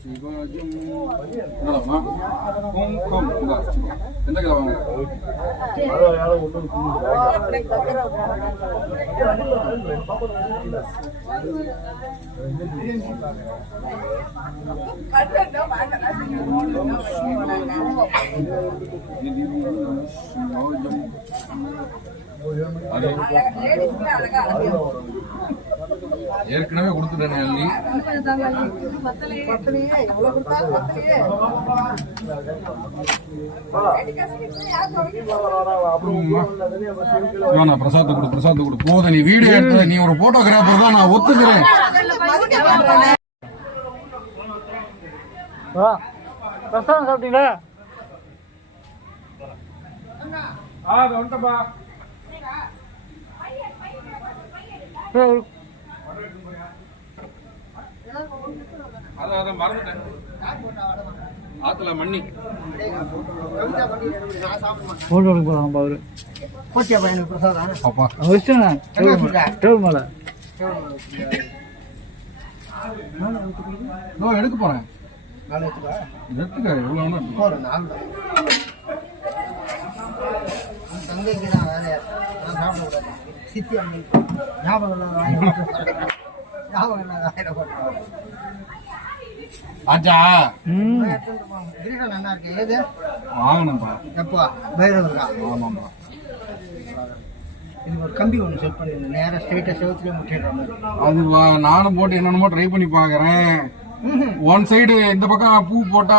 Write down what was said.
சிவாஜம் எந்த கிழமை ஏற்கனவே கொடுத்துட்டேன் அள்ளி பிரசாத் கொடு போத நீ வீடியோ எடுத்த நீ ஒரு போட்டோகிராஃபர் தான் நான் ஒத்துக்கிறேன். பிரசாதம் சாப்பிட்டீங்களா? அதான் மறந்துட்டேன். ஆத்துல மண்ணி எடுக்க போறேன். எடுத்துக்க எவ்வளவு ஆச்சா வாங்கணும்பா. எப்பா பைரவா? ஆமாம்பா. இது ஒரு கம்பி ஒன்று செட் பண்ணி நேரம் ஸ்ட்ரைட்டா செவத்துலேயே முட்டிடுற மாதிரி. அது நானும் போட்டு என்னென்னமோ ட்ரை பண்ணி பார்க்குறேன். ஒன் சைடு இந்த பக்கம் பூ போட்டா